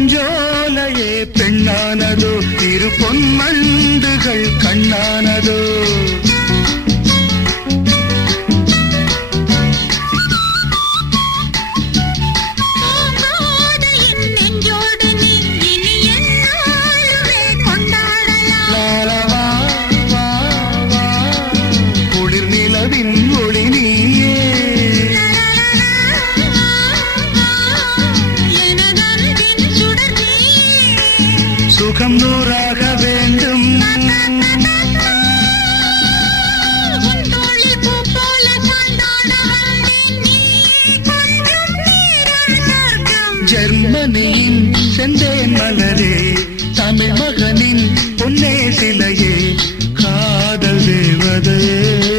பூஞ்சோலையே பெண்ணானதோ இரு பொன்மண்டுகள் கண்ணானதோ சுகம் நூறாக வேண்டும் ஜெர்மனியின் செந்தேன் மலரே தமிழ் மகனின் பொன்னே சிலையே காதல் தேவதையே